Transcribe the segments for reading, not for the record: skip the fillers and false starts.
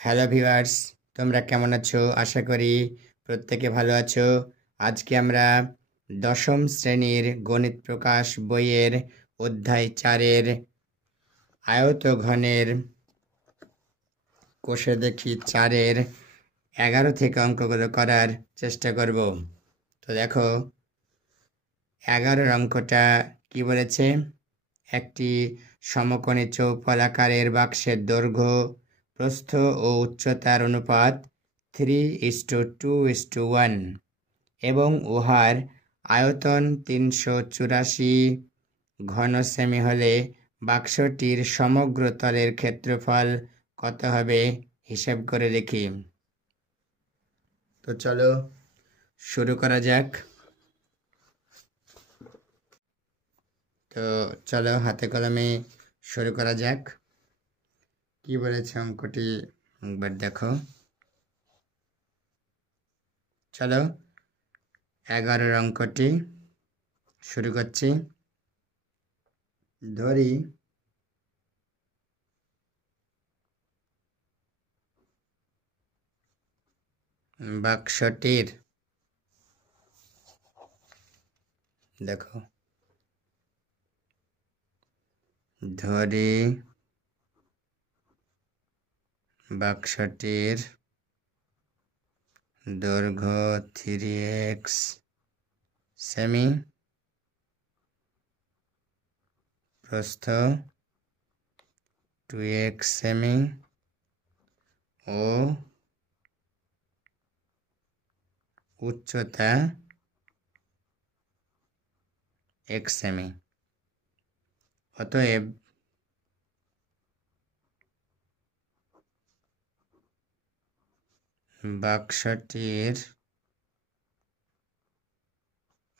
Hello viewers, তোমরা কেমন আছো? আশা করি প্রত্যেকে ভালো আছো। আজকে আমরা দশম শ্রেণীর গণিত প্রকাশ বইয়ের অধ্যায় 4-এর আয়তঘনের কোষে দেখি 4-এর 11 থেকে অঙ্কগুলো করার চেষ্টা করব। তো দেখো 11 অঙ্কটা কি বলেছে? একটি সমকোণী চৌপলাকারের বাক্সের দৈর্ঘ্য, প্রস্থ ও উচ্চতার অনুপাত 3:2:1 এবং উহার আয়তন 384 ঘন সেমি হলে বাক্সটির সমগ্র তলের ক্ষেত্রফল কত হবে হিসাব করে দেখি। তো চলো শুরু করা যাক। তো চলো হাতে কলমে শুরু করা যাক। কি বলেছে অঙ্কটি একবার দেখো। চলো 11 অঙ্কটি শুরু করছি। ধরি বাক্সটির দেখো ধরি বাক্সটির দৈর্ঘ্য 3x সেমি, প্রস্থ 2x সেমি ও উচ্চতা x সেমি। অতএব বাক্সটির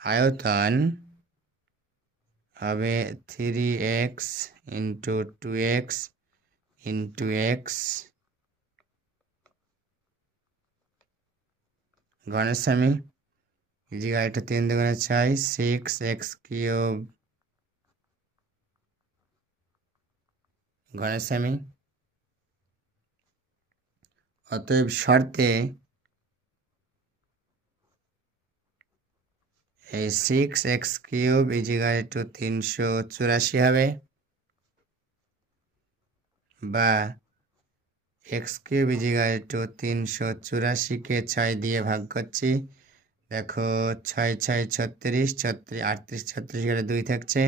আয়তন হবে 3x into 2x into x ঘন সেমি ইজিকাল টু 3 দুগুণে 6 6x কিউব ঘন সেমি। অতএব শর্তে এই 6x কিউব ইজিকাল টু 384 হবে, বা x কিউব ইজিকাল টু 384কে 6 দিয়ে ভাগ করছি। দেখো 6 6 36, 38 36 ঘরে 2 থাকছে,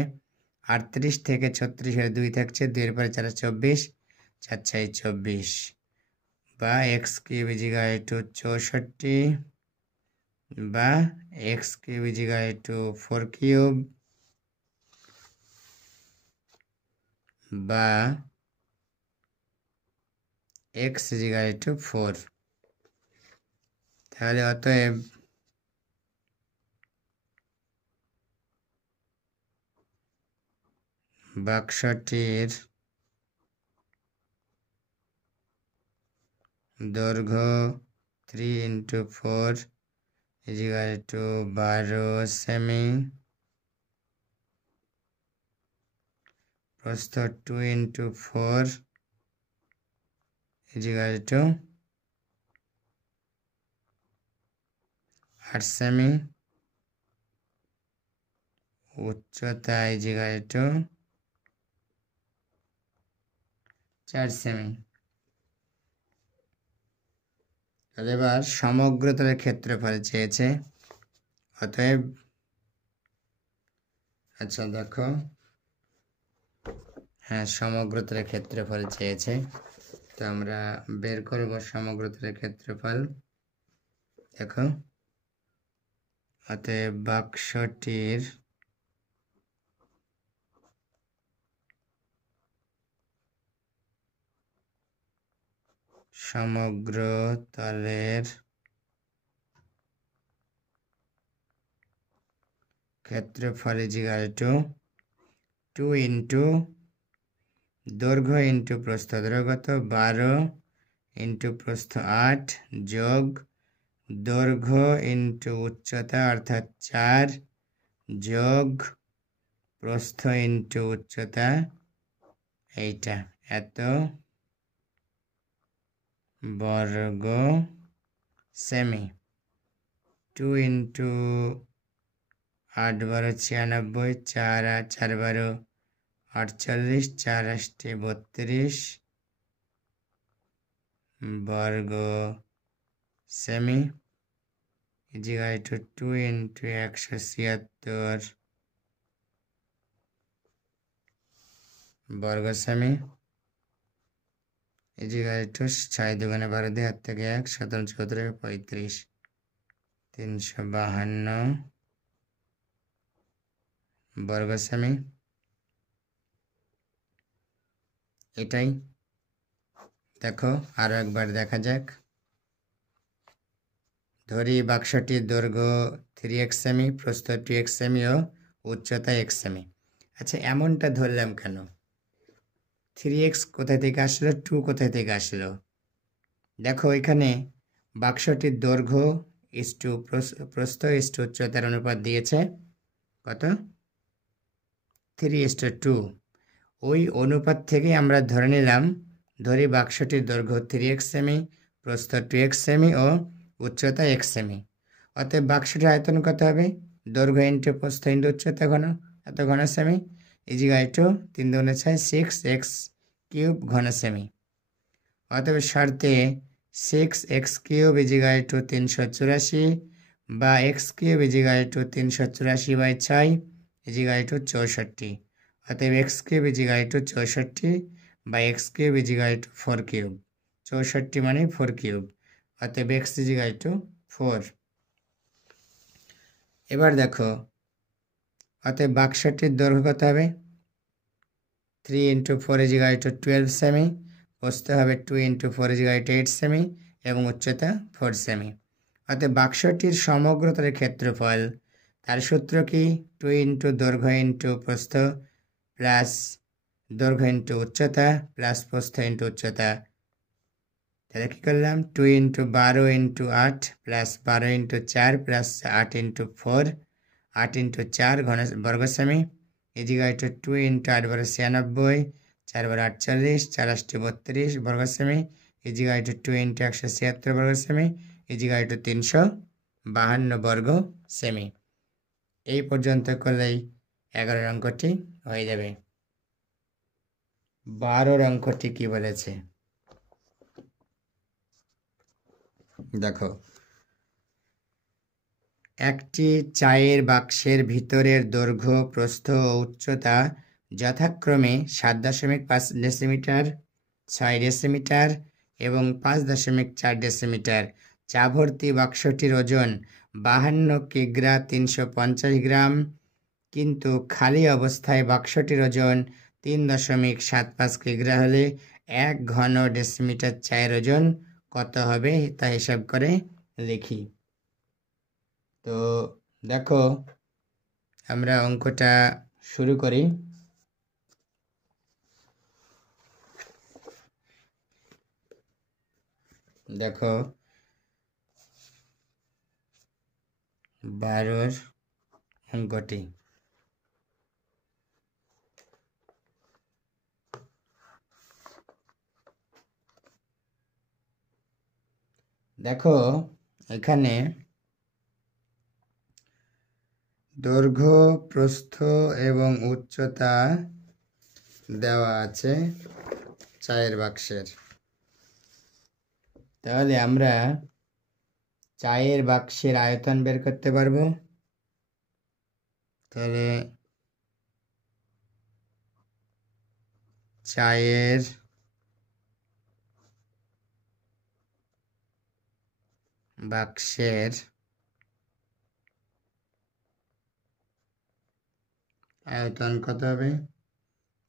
38 থেকে 36 ঘরে 2 থাকছে, 2 এর পরে 4 24, 4 6 24, বা x কিউব ইজিকাল টু 64, বা x cube equal to 4 cube, বা x ইজিকাল টু 4। তাহলে অতএব বাক্সটির দৈর্ঘ্য 3 ইন্টু 4 ইজিকাল টু 12 সেমি, প্রস্থ 2 ইন্টু 4 ইজিকাল টু 8 সেমি, উচ্চতা ইজিকাল টু 4 সেমি। তাহলে এবার সমগ্র তলের ক্ষেত্রফল চেয়েছে। অতএব আচ্ছা দেখো, হ্যাঁ সমগ্র তলের ক্ষেত্রফল চেয়েছে, তো আমরা বের করব সমগ্র তলের ক্ষেত্রফল। দেখো অতএব বাক্সটির সমগ্র তলের ক্ষেত্রফল ইজিকাল টু 2 ইন্টু দৈর্ঘ্য ইন্টু প্রস্থ, দৈর্ঘ্য তো 12 ইন্টু প্রস্থ 8 যোগ দৈর্ঘ্য ইন্টু উচ্চতা অর্থাৎ 4 যোগ প্রস্থ ইন্টু উচ্চতা এইটা এত বর্গ সেমি। 2 ইন্টু 8 12 96, 4 4 12 48, 4 8 32 বর্গ সেমি ইজিকাল টু 2 ইন্টু 176 বর্গ সেমি ইজিকাল টু 6 দুগুণে 12 দিয়ে হাত থেকে 1 17 14 35 352 বর্গ সেমি। এটাই দেখো আরো একবার দেখা যাক। ধরি বাক্সটির দৈর্ঘ্য 3x সেমি, প্রস্থ 2x সেমি ও উচ্চতা x সেমি। আচ্ছা এমনটা ধরলাম কেন? 3x কোথায় থেকে আসলো, 2 কোথায় থেকে আসলো? দেখো এখানে বাক্সটির দৈর্ঘ্য ইস টু প্রস্থ ইস টু উচ্চতার অনুপাত দিয়েছে কত? 3:2। ওই অনুপাত থেকে আমরা ধরে নিলাম, ধরি বাক্সটির দৈর্ঘ্য 3x সেমি, প্রস্থ 2x সেমি ও উচ্চতা x সেমি। অতএব বাক্সটির আয়তন কত হবে? দৈর্ঘ্য ইন্টু প্রস্থ ইন্টু উচ্চতা ঘন, এত ঘন সেমি ইজিকাল টু 3 দুগুণে 6 6x কিউব ঘন সেমি। অতএব শর্তে 6x কিউব ইজিকাল টু 384 বা x cube equal to 384/6 equal to 64। অতএব x কিউব ইজিকাল টু 64 বা x cube equal to 4 cube. 64 মানে 4 কিউব। অতএব x ইজিকাল টু 4। এবার দেখো অতএব বাক্সটির দৈর্ঘ্য কত হবে? 3 ইন্টু 4 ইজিকাল টু 12 সেমি, প্রস্থ হবে 2 ইন্টু 4 ইজিকাল টু 8 সেমি এবং উচ্চতা 4 সেমি। অতএব বাক্সটির সমগ্রতার ক্ষেত্রফল, তার সূত্র কি? 2 ইন্টু দৈর্ঘ্য ইন্টু প্রস্থ প্লাস দৈর্ঘ্য ইন্টু উচ্চতা প্লাস প্রস্থ ইন্টু উচ্চতা। তাহলে কী করলাম? 2 into 12 into 8 plus 12 into 4 plus 8 into 4, 8 into 4 ঘন বর্গ সেমি ইজিকাল টু 2 ইন্টু 8 12 96, 4 12 48, 4 8 32 বর্গ সেমি ইজিকাল টু 2 ইন্টু 176 বর্গ সেমি ইজিকাল টু 352 বর্গ সেমি। এই পর্যন্ত করলেই 11 অঙ্কটি হয়ে যাবে। 12 অঙ্কটি কি বলেছে দেখো। একটি চায়ের বাক্সের ভিতরের দৈর্ঘ্য প্রস্থ ও উচ্চতা যথাক্রমে 7.5 ডেসিমিটার, 6 ডেসিমিটার এবং 5.4 ডেসিমিটার। চা ভর্তি বাক্সটির ওজন 52 কিগ্রা 350 গ্রাম, কিন্তু খালি অবস্থায় বাক্সটির ওজন 3.75 কিগ্রা হলে 1 ঘন ডেসিমিটার চায়ের ওজন কত হবে তা হিসাব করে লিখি। তো দেখো আমরা অঙ্কটা শুরু করি। দেখো 12 অঙ্কটি। দেখো এখানে দৈর্ঘ্য প্রস্থ এবং উচ্চতা দেওয়া আছে চায়ের বাক্সের। তাহলে আমরা চায়ের বাক্সের আয়তন বের করতে পারবো। তাহলে চায়ের বাক্সের আয়তন কত হবে?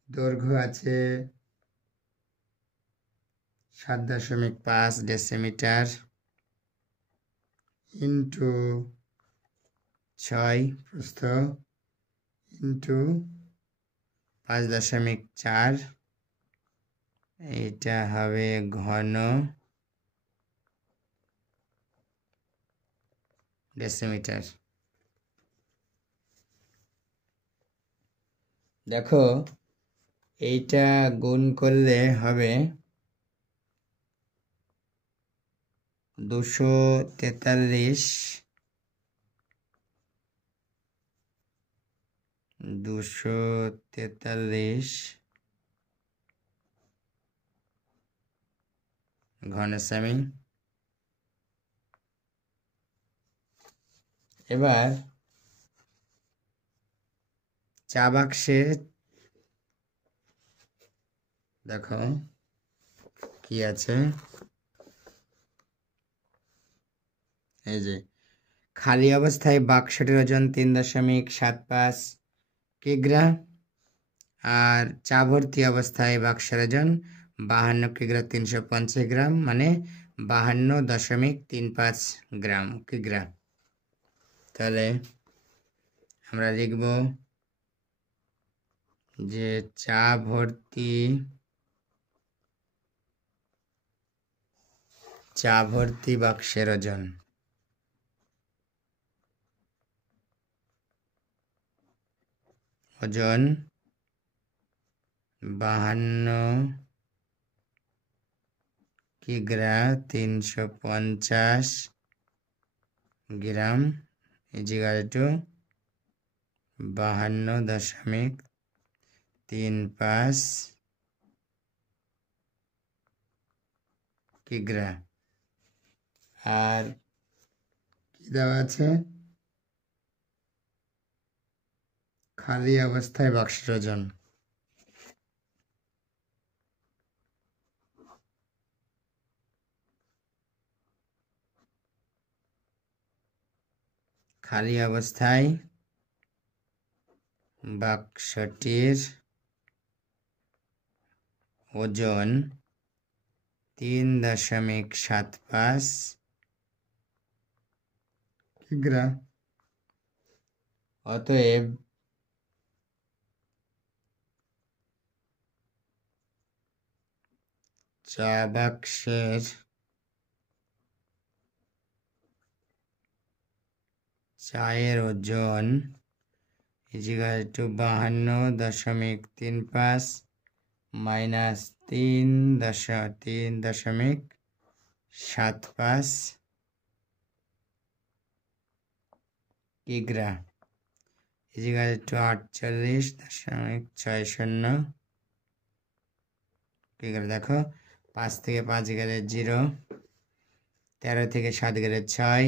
দৈর্ঘ্য আছে 7.5 ডেসিমিটার ইন্টু 6 প্রস্থ ইন্টু 5.4, এটা হবে ঘন ডেসিমিটার। দেখো এইটা গুণ করলে হবে 243 ঘন সেমি। এবার চা বাক্সে দেখো কি আছে, এই যে খালি অবস্থায় বাক্সটির ওজন 3.75 কিগ্রা, আর চা ভর্তি অবস্থায় বাক্সের ওজন 52 কিগ্রা 350 গ্রাম, মানে 52.35 গ্রাম কিগ্রা। তাহলে আমরা লিখব যে চা ভর্তি বাক্সের ওজন ওজন 52 কিগ্রা 350 গ্রাম ইজিক্যাল টু 52.35 কিগ্রা। আর কি দেওয়া আছে, খালি অবস্থায় বাক্সের ওজন খালি অবস্থায় বাক্সটির ওজন 3.75 কিগ্রা। অতএব চা বাক্সের চায়ের ওজন ইজিক্যাল টু 52.35 মাইনাস 3.75 কিগ্রা ইজিক্যাল টু 48.60 কিগ্রা। দেখো 5 থেকে 5 গেলে 0, 13 থেকে 7 গেলে 6,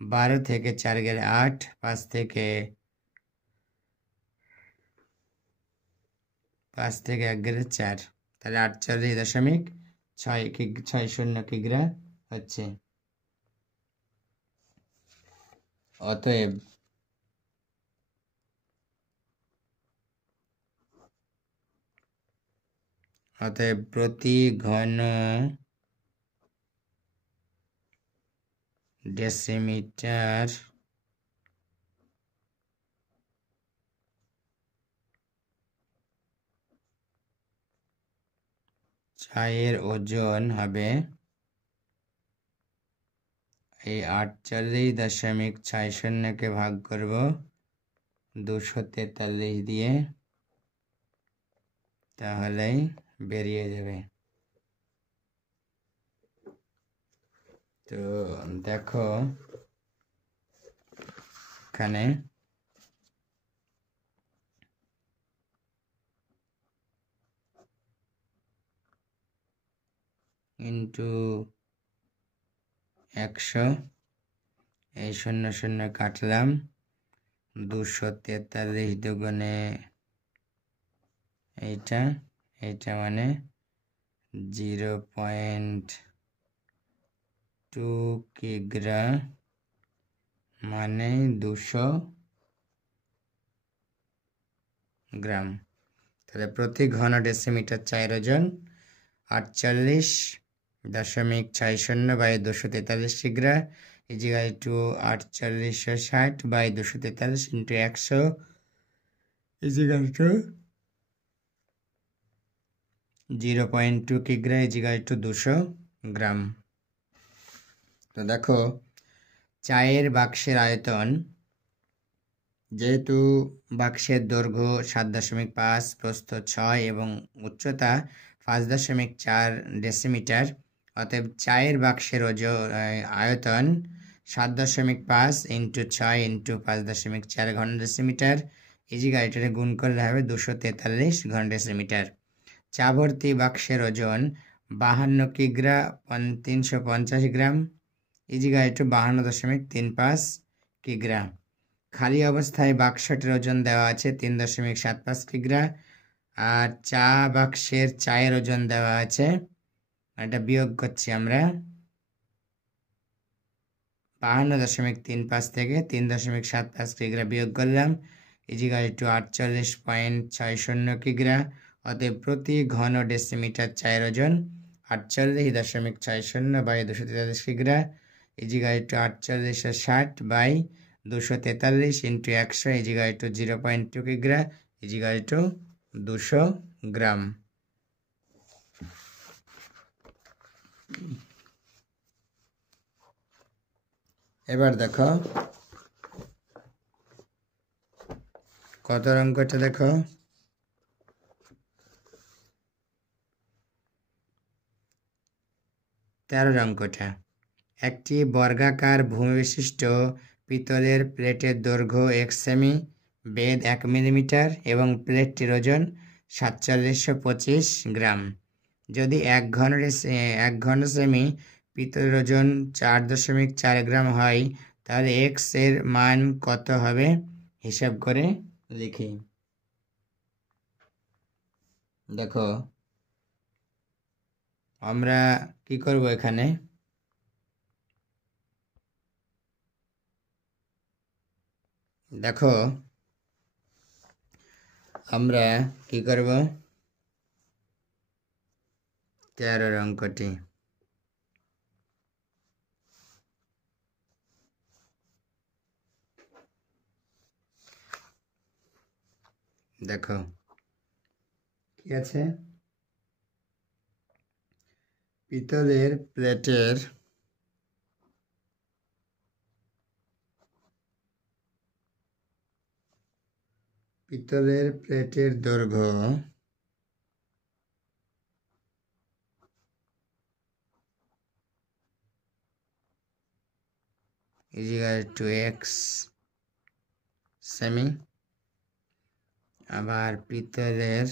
12 থেকে 4 গেলে 8, 5 থেকে 1 গেলে 4, তাহলে 48.60 কিগ্রা হচ্ছে। অতএব প্রতি ঘন ডেসিমিটার চায়ের ওজন হবে এই 48.60কে ভাগ করব 243 দিয়ে, তাহলেই বেরিয়ে যাবে। তো দেখো এখানে ইন্টু 100, এই 0 কাটলাম, 243 দুগুণে এইটা মানে 0.2 কিগ্রা, মানে 200 গ্রাম। তাহলে প্রতি ঘন ডেসিমিটার চায়ের ওজন 48.60 বাই 243 কিগ্রা equal to 4860 by 243 into 100 equal to 0.2 কিগ্রা ইজিক্যাল টু 200 গ্রাম। তো দেখো চায়ের বাক্সের আয়তন, যেহেতু বাক্সের দৈর্ঘ্য 7.5, প্রস্থ 6 এবং উচ্চতা 5.4 ডেসিমিটার, অতএব চায়ের বাক্সের আয়তন 7.5 ইন্টু 6 ইন্টু 5.4 ঘন ডেসিমিটার ইজিক্যাল এটাকে গুণ করলে হবে 243 ঘন ডেসিমিটার। চা ভর্তি বাক্সের ওজন 52 কিগ্রা 350 গ্রাম ইজিক্যাল 52.35 কিগ্রা। খালি অবস্থায় বাক্সটির ওজন দেওয়া আছে 3.75 কিগ্রা, আর চা বাক্সের চায়ের ওজন দেওয়া আছে, এটা বিয়োগ করছি আমরা, 52.35 থেকে 3.75 কিগ্রা বিয়োগ করলাম ইজিক্যাল 48.60 কিগ্রা। অতএব প্রতি ঘন ডেসিমিটার চায়ের ওজন 48.60 বাই 243 কিগ্রা ইজিক্যাল 4860 বাই 243 ইন্টু 100 ইজিক্যাল 0.2 কিগ্রা ইজিক্যাল 200 গ্রাম। এবার দেখো কত অঙ্কটা দেখো, 13 অঙ্কটা। একটি বর্গাকার ভূমিবিশিষ্ট পিতলের প্লেটের দৈর্ঘ্য 1 সেমি, বেধ 1 মিলিমিটার এবং প্লেটটির ওজন 4725 গ্রাম। যদি 1 ঘন সেমি পিতলের ওজন 4.4 গ্রাম হয় তাহলে এক্স এর মান কত হবে হিসাব করে লিখি। দেখো আমরা কি করব, এখানে দেখো আমরা কি করব, 13 অঙ্কটি দেখো কি আছে, পিতলের প্লেটের দৈর্ঘ্য ইজিক্যাল টু এক্স সেমি, আবার পিতলের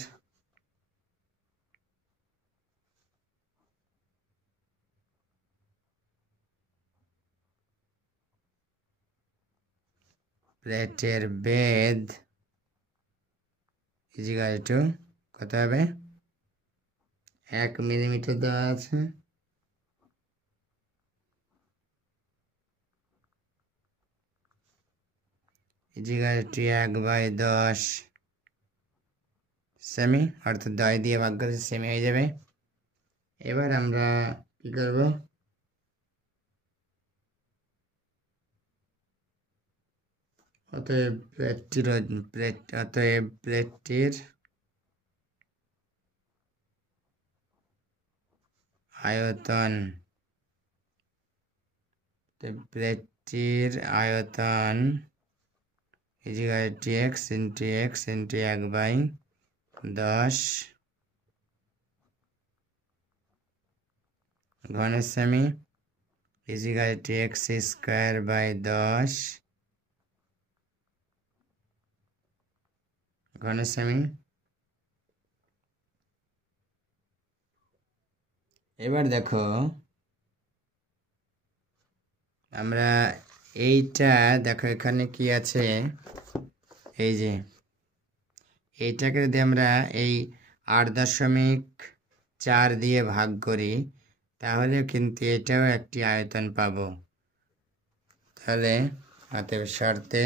প্লেটের বেধ ইজিক্যাল টু কত হবে, 1 মিলিমিটার দেওয়া আছে, ইজিক্যাল টু 1/10 সেমি, অর্থাৎ 10 দিয়ে ভাগ করে সেমি হয়ে যাবে। এবার আমরা কি করব, অতএব প্লেটটির আয়তন ইজিক্যাল টু এক্স ইন্টু 1/10 ঘন সেমি ইজিক্যাল টু x²/10 ঘন সেমি। এবার দেখো আমরা এইটা দেখো এখানে কি আছে, এই যে এইটাকে যদি আমরা এই 8.4 দিয়ে ভাগ করি তাহলে কিন্তু এটাও একটি আয়তন পাবো। তাহলে অতএব শর্তে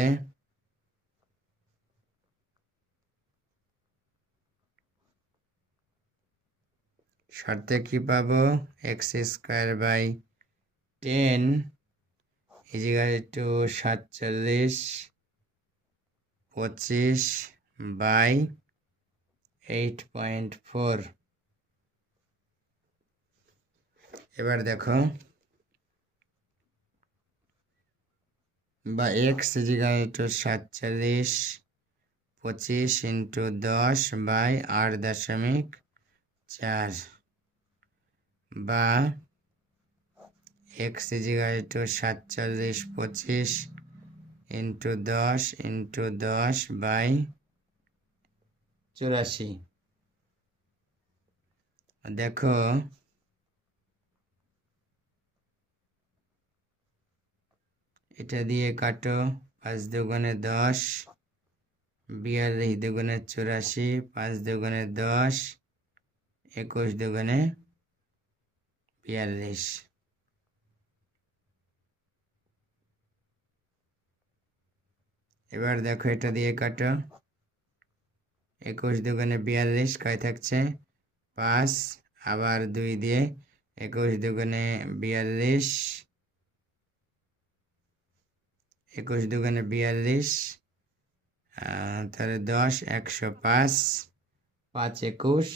কি পাবো, x²/10 ইজিক্যাল টু 4725/8.4। এবার দেখো বা x ইজিক্যাল টু 4725 ইন্টু 10/8.4 বা x = 47 25 ইন্টু 10 বাই 84। দেখো এটা দিয়ে কাটো, 5 দুগুণে 10, 42 দুগুণে 84, 5 দুগুণে 10, 21 দুগুণে 42। এবার দেখো এটা দিয়ে কাটো, 21 দুগুণে 42, কয় থাকছে 5, আবার 2 দিয়ে 21 দুগুণে 42, 21 দুগুণে 42, তাহলে 10, 105, 5 21,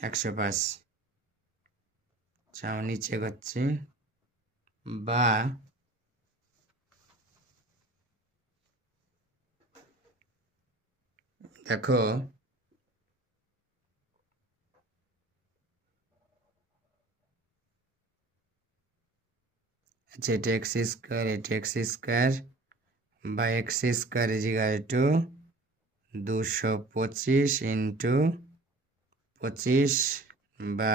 105। আচ্ছা আমি নিচে করছি, বা দেখো আচ্ছা এটা এক্স স্কোয়ার, এটা এক্স স্কোয়ার বা এক্স স্কোয়ার = 225 ইন্টু 25 বা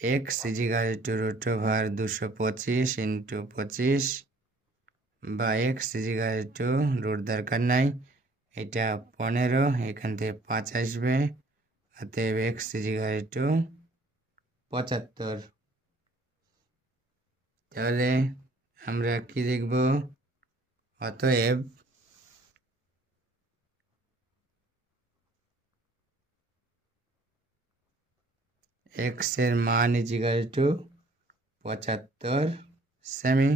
এক্স √225 ইন্টু 25 বা এক্স রুট দরকার নাই, এটা 15, এখান থেকে 5 আসবে, অতএব এক্স = 75। তাহলে আমরা কি লিখব, অতএব এক্স এর মান = 75 সেমি।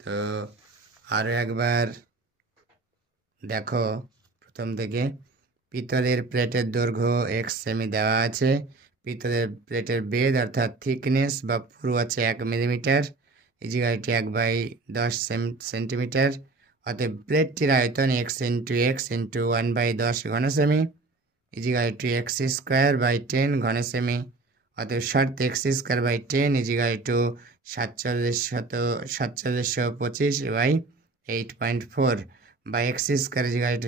তো আরও একবার দেখো প্রথম থেকে, পিতলের প্লেটের দৈর্ঘ্য x সেমি দেওয়া আছে, পিতলের প্লেটের বেধ অর্থাৎ থিকনেস বা পুরু আছে 1 মিলিমিটার, = 1/10 সেন্টিমিটার। অতএব প্লেটটির আয়তন x ইন্টু 1/10 ঘন সেমি = x² 10 ঘন সেমি। অতএব শর্ত x²/10 = 4725/8.4 বা x² =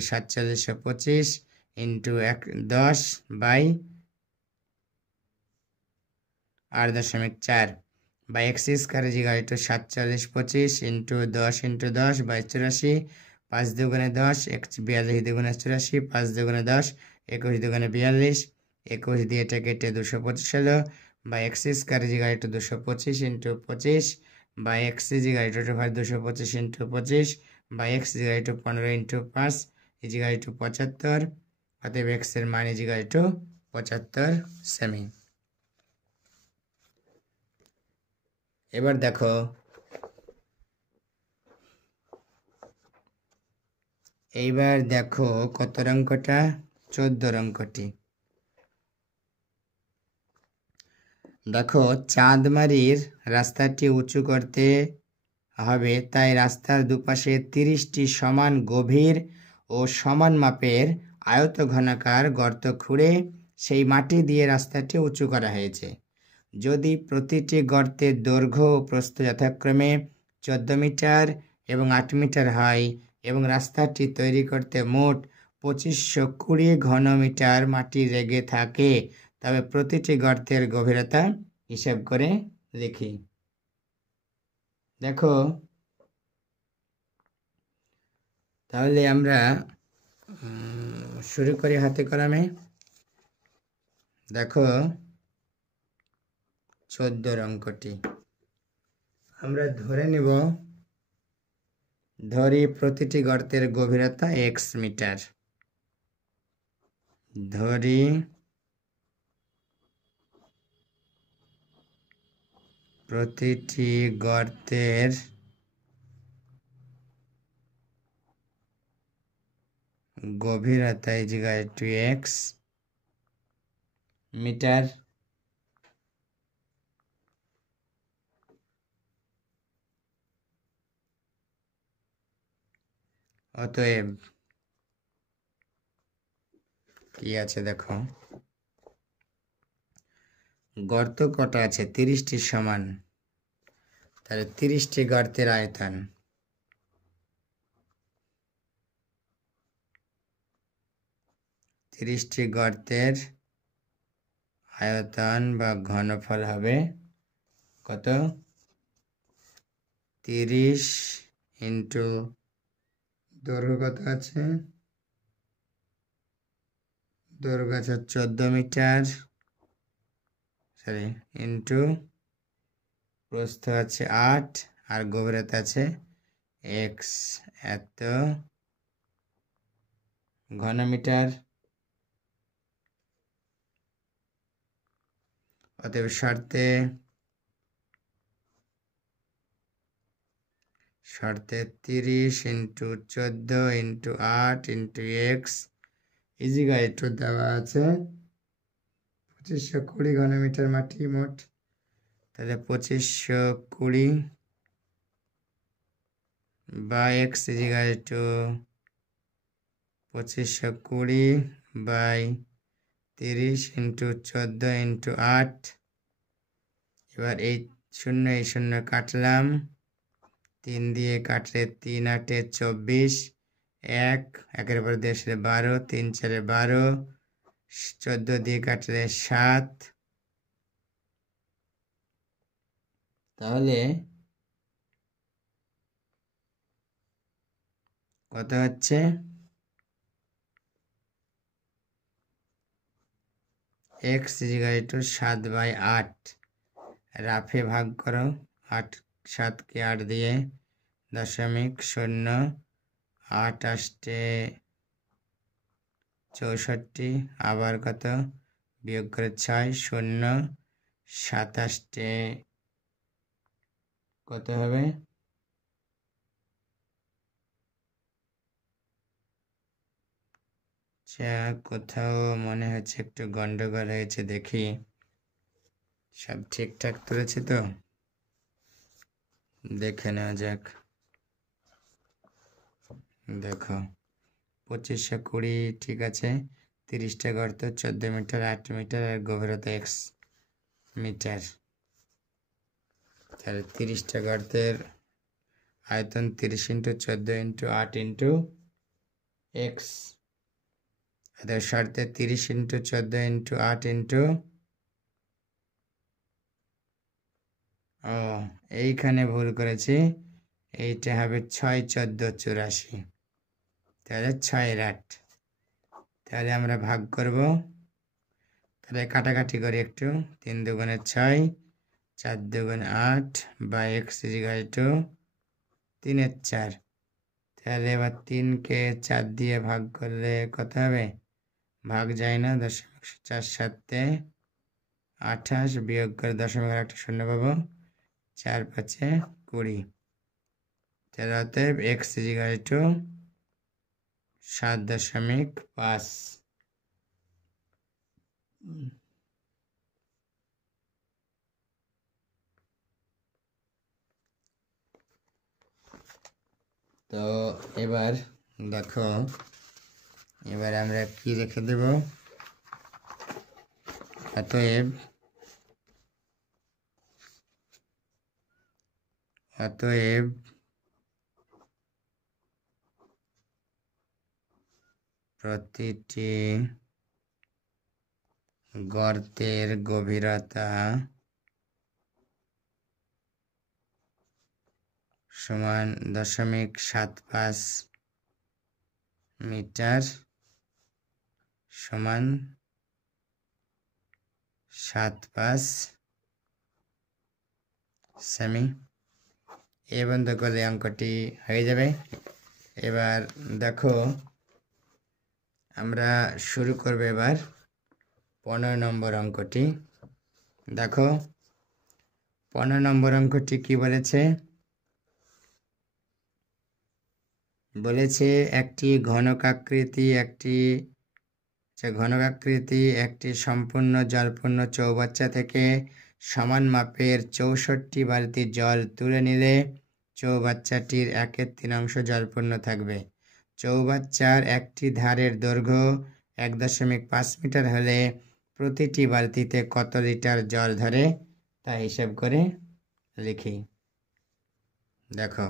4725 ইন্টু 10/8.4 বা x² = 4725 ইন্টু 10 5 দুগুণে 10, 42 দুগুণে 84, 5 দুগুণে 10, 21 দুগুণে 42, 21 দিয়ে এটা কেটে 225 হলো, বা x² = 225 ইন্টু 25 বা x = 225 ইন্টু 25 বা x = 15 ইন্টু 5 = 75। অতএব x এর মান = 75 সেমি। এবার দেখো এইবার দেখো কত অঙ্কটা, 14 অঙ্কটি। দেখো চাঁদমারির রাস্তাটি উঁচু করতে হবে, তাই রাস্তার দুপাশে 30টি সমান গভীর ও সমান মাপের আয়তঘনাকার গর্ত খুঁড়ে সেই মাটি দিয়ে রাস্তাটি উঁচু করা হয়েছে। যদি প্রতিটি গর্তের দৈর্ঘ্য ও প্রস্থ যথাক্রমে 14 মিটার এবং 8 মিটার হয় এবং রাস্তাটি তৈরি করতে মোট 2520 ঘনমিটার মাটি লেগে থাকে, তবে প্রতিটি গর্তের গভীরতা হিসাব করে লিখি। দেখো তাহলে আমরা শুরু করি হাতে কলমে। দেখো 14 অঙ্কটি আমরা ধরে নিব, ধরি প্রতিটি গর্তের গভীরতা x মিটার, ধরি প্রতিটি গর্তের গভীরতা = x মিটার। অতএব কি আছে দেখো, গর্ত কটা আছে? 30টি সমান, তাহলে 30টি গর্তের আয়তন। তিরিশটি গর্তের আয়তন বা ঘনফল হবে কত? 30 ইন্টু দৈর্ঘ্য কত আছে? দৈর্ঘ্য আছে 14 মিটার, সরি, ইন্টু প্রস্থ আছে 8 আর গভীরতা আছে x, এত ঘনমিটার। অতএব শর্তে 30 into 14 into 8 into x equal to দেওয়া আছে 2520 ঘনমিটার মাটি মোট, তাহলে 2520 বা x equal to 2520 by 30 into 14 into 8। এবার এই শূন্য কাটলাম, 3 দিয়ে কাটলে 3 8 24, 1 একের উপর 12, 3 4 12, 14 দিয়ে কাটলে 7, তাহলে কত হচ্ছে? এক্স ইজিকাল টু 7/8, রাফে ভাগ করো, 8 7কে 8 দিয়ে 0.0, 8 8 64, আবার কত বিয়োগ করে 6 0, 27 কত হবে? কোথাও মনে হচ্ছে একটু গন্ডগোল হয়েছে, দেখি সব ঠিকঠাক তুলেছে তো, দেখে নেওয়া যাক। দেখো 2520 ঠিক আছে, 30টা গর্ত, 14 মিটার, 8 মিটার আর গভীরতা x মিটার, তাহলে 30টা গর্তের আয়তন 30 ইন্টু 14 ইন্টু 8 ইন্টু এক্স। এদের শর্তে 30 ইন্টু 14 ইন্টু 8 ইন্টু, ও এইখানে ভুল করেছি, এইটা হবে 6 14 84, তাহলে 6 8, তাহলে আমরা ভাগ করব, তাহলে কাটাকাটি করি একটু, 3 দুগুণে 6, 4 দুগুণে 8 বা এক্স ইজিকাল টু 3 4, তাহলে এবার 3কে 4 দিয়ে ভাগ করলে কত হবে? ভাগ যায় না, 0.4 7 28 বিয়োগ করে 0.1 পাবো, 4 5 20, তাহলে অতএব এক্স ইজিকাল টু 7.5। তো এবার দেখো, এবার আমরা কি রেখে দেব? অতএব প্রতিটি গর্তের গভীরতা সমান 0.75 মিটার সমান 75 সেমি। এই বন্ধ করলে অঙ্কটি হয়ে যাবে। এবার দেখো, আমরা শুরু করব এবার 15 নম্বর অঙ্কটি। দেখো 15 নম্বর অঙ্কটি কি বলেছে? বলেছে একটি ঘনকাকৃতি একটি সম্পূর্ণ জলপূর্ণ চৌবাচ্চা থেকে সমান মাপের 64 বালতি জল তুলে নিলে চৌবাচ্চাটির 1/3 জলপূর্ণ থাকবে। চৌবাচ্চার একটি ধারের দৈর্ঘ্য 1.5 মিটার হলে প্রতিটি বালতিতে কত লিটার জল ধরে তা হিসাব করে লিখি। দেখো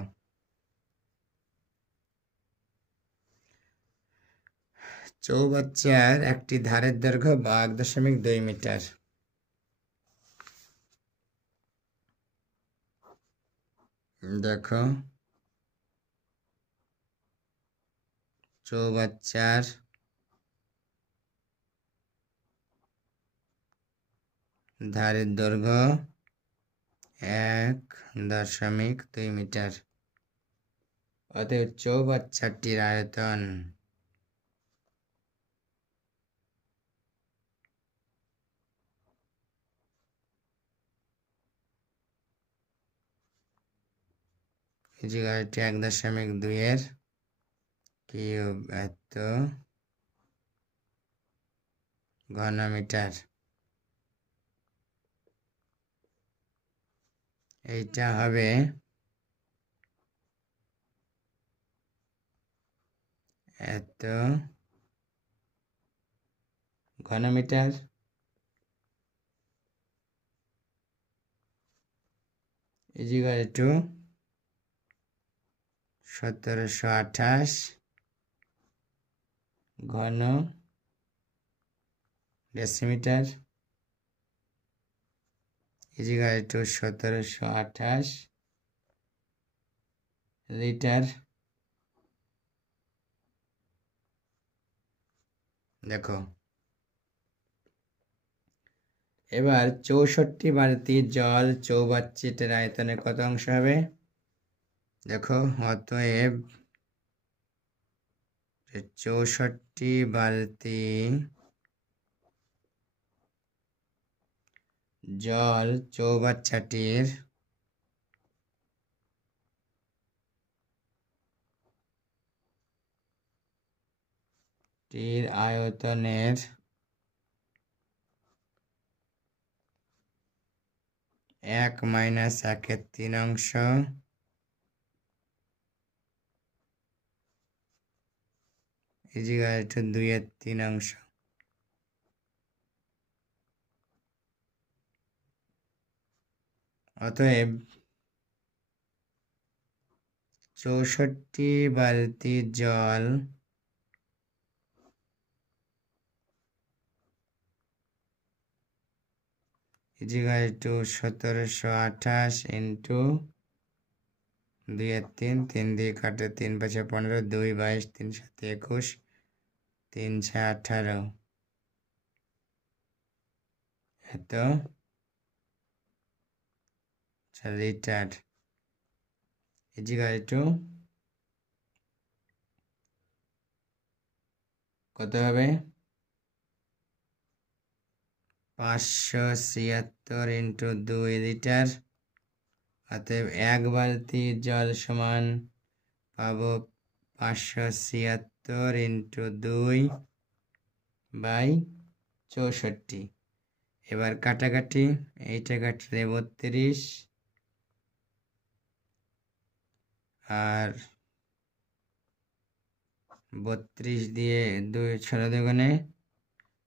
চৌবাচ্চার একটি ধারের দৈর্ঘ্য 1.2 মিটার। দেখো চৌবাচ্চার ধারের দৈর্ঘ্য 1.2 মিটার। অতএব চৌবাচ্চাটির আয়তন ইজিকাল টু 1.2 কিউব এত ঘনমিটার। এইটা হবে এত ঘনমিটার ইজিকাল টু 1728 ঘন ডেসিমিটার ইজিকাল টু 1728 লিটার। দেখো এবার 64 বালতি জল চৌবাচ্চাটির আয়তনে কত অংশ হবে? দেখো অতএব 64 বালতি জল চৌবাচ্চাটির আয়তনের 1 - 1/3 অংশ ইজিকাল টু 2/3 অংশ। অতএব 64 বালতি জল ইজিকাল টু 1728 ইন্টু 2/3 3 দিয়ে কাটে 3 × 5 = 15 2 × 22 3 × 7 = 21 3 × 6 = 18 এত লিটার ইজিকাল টু কত হবে? 576 ইন্টু 2 লিটার। অতএব 1 বালতি জল সমান পাবো 576 ইন্টু 2 বাই 64। এবার কাটাকাটি, এইটা কাটলে 32 আর 32 দিয়ে 2 16 দুগুণে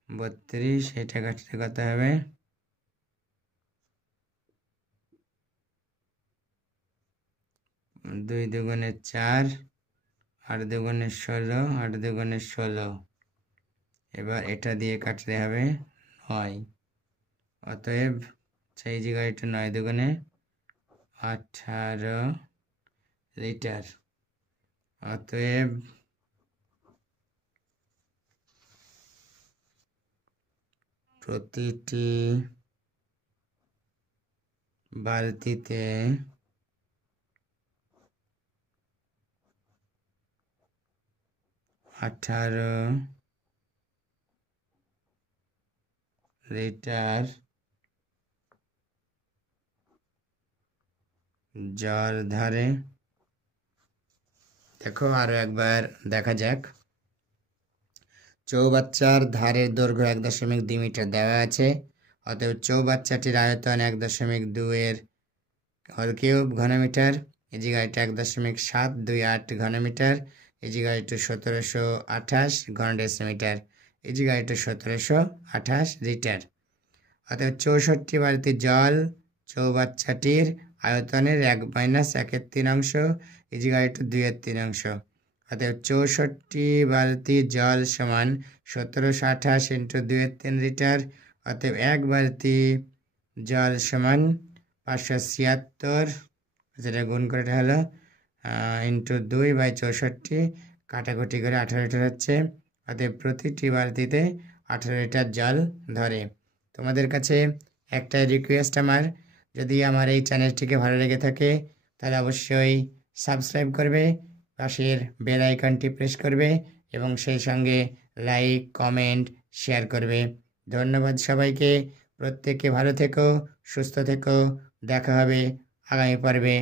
32, এটা কাটলে কত হবে? 2 দুগুণে 4 8 দুগুণে 16 8 দুগুণে 16। এবার এটা দিয়ে কাটলে হবে 9। অতএব সেই জায়গায় একটু 9 দুগুণে 18 লিটার। অতএব প্রতিটি বালতিতে 18 লিটার জল ধরে। দেখো আরো একবার দেখা যাক। চৌবাচ্চার ধারের দৈর্ঘ্য 1.2 মিটার দেওয়া আছে। অতএব চৌবাচ্চাটির আয়তন 1.2 এর হোল কিউব ঘনমিটার ইজিকাল টু 1.728 ঘনমিটার ইজিকাল টু 1728 ঘন ডেসিমিটার। ইজিগাইটো 1728 লিটার। অতএব 64 বালতি জল চৌবাচ্চাটির আয়তনের 1-1/3 ইজিগাইটো 2/3। অতএব 64 বালতি জল সমান 1728 ইন্টু 2/3 লিটার। অতএব 1 বালতি জল সমান 576, যেটা গুণ করে হলো ইন্টু 2/64, কাটাকুটি করে 18 লিটার হচ্ছে। অতএব প্রতিটি বালতিতে 18 লিটার জল ধরে। তোমাদের কাছে একটা রিকোয়েস্ট আমার, যদি আমার এই চ্যানেলটিকে ভালো লেগে থাকে তাহলে অবশ্যই সাবস্ক্রাইব করবে, পাশের বেল আইকনটি প্রেস করবে এবং সেই সঙ্গে লাইক, কমেন্ট, শেয়ার করবে। ধন্যবাদ সবাইকে। প্রত্যেকে ভালো থেকো, সুস্থ থেকো। দেখা হবে আগামী পর্বে।